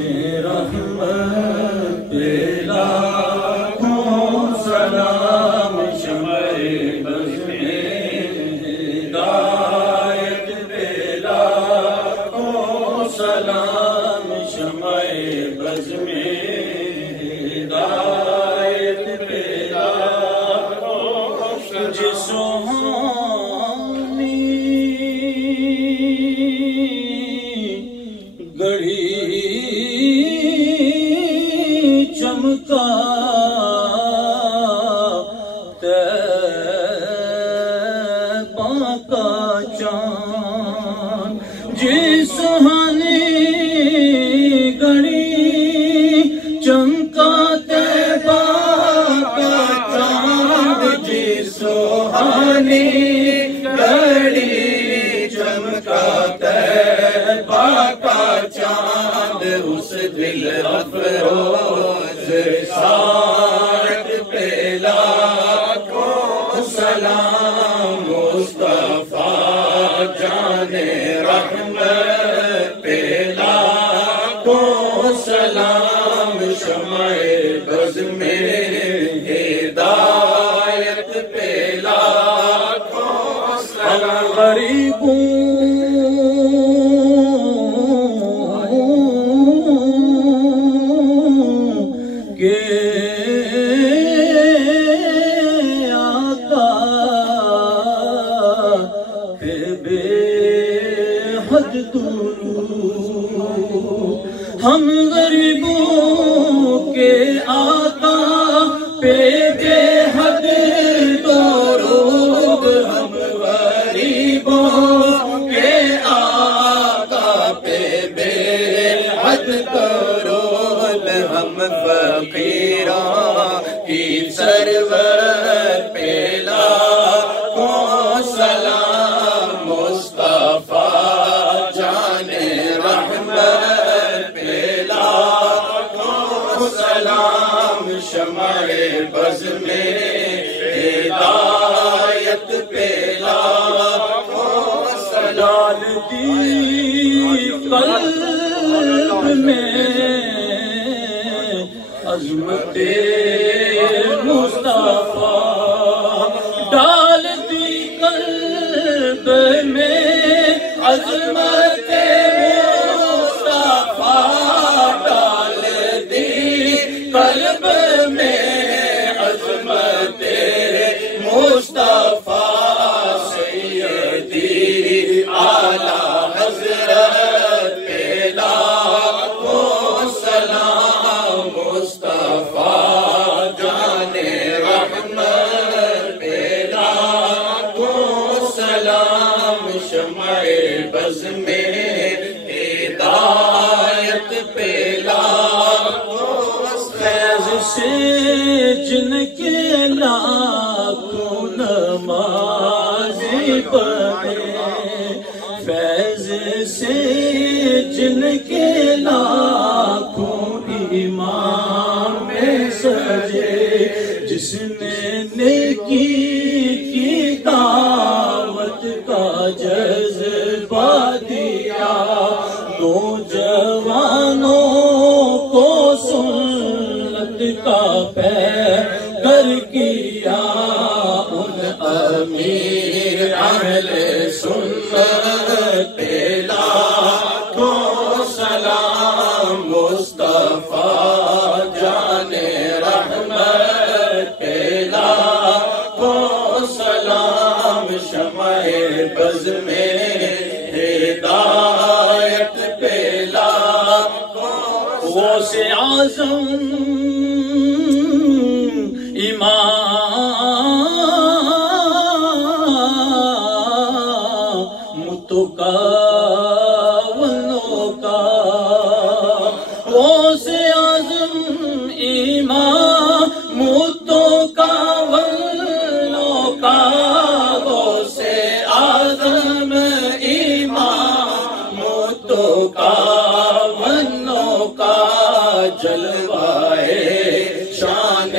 رحمت لاکھوں سلام شمع بز میں ہدایت پہ لاکھوں سلام شمع بز میں ہدایت پہ لاکھوں سہانی گڑھی چمکا طیبہ کا چاند جس سہانی گڑی چمکا طیبہ کا چاند جس سہانی گڑی چمکا طیبہ کا چاند اس دل افروز ساعت پہ لاکھوں سلام مصطفیٰ جان رحمت پہ لاکھوں سلام شمع بز میں ہدایت پہ لاکھوں سلام غریبوں ہم غریبوں کے آقا پہ بے حد درود ہم غریبوں کے آقا پہ بے حد درود ہم فقیراں کی سرور پہ لاکھوں سلام مصطفیٰ جان رحمت پہ لاکھوں سلام شمع بز میں ہدایت پہ لاکھوں سلام دی قلب میں عظمت مصطفیٰ ڈال دی قلب میں عظمت مصطفیٰ ڈال دی قلب میں عظمت مصطفیٰ سیدی اعلیٰ حضرت پہ لاکھوں سلام مصطفیٰ جان رحمت پہ لاکھوں سلام شمع بز میں ہدایت پہ لاکھوں فیض سے جن کے لاکھوں نمازی پڑھے فیض سے جن کے لاکھوں ایمان میں سجے جس نے نیکی کی دعوت کا جذبہ دیا نوجوانوں کو سنت کا پیکر کیا ان امیر اہل سنت پہ لاکھوں سلام مصطفیٰ جان رحمت پہ لاکھوں سلام شمع بز میں ہدایت پہ لاکھوں غوث اعظم امام متکاونوں کا غوث اعظم امام متکاونوں کا غوث اعظم امام متکاونوں کا جلوائے شان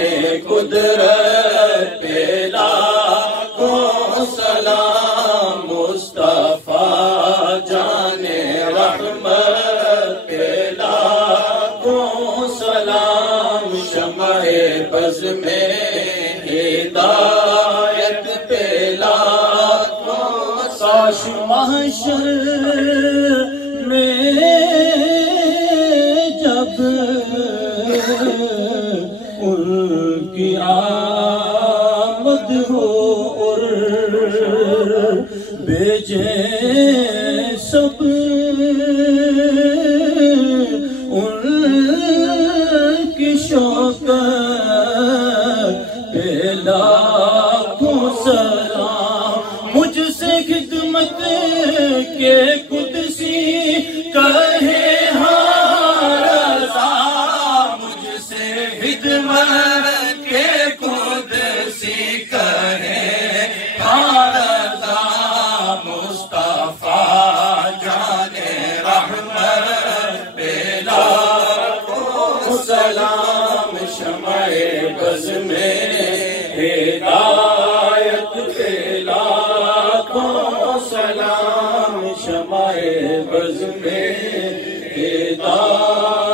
قدرت پہ لاکھوں سلام مصطفیٰ جان رحمت پہ لاکھوں بز میں ہدایت پہ لاکھوں کاش محشر میں جب ان کی آمد ہو اور بھیجے سب ان کی شوکت پہ لاکھوں سلام مجھ سے خدمت کے قدسی کہے ہاں رضا مجھ سے خدمت کے قدسی کہے ہاں رضا مصطفیٰ جان رحمت پہ لاکھوں سلام شمع بز میں ہدایت پہ لاکھوں سلام شمع بز میں ہدایت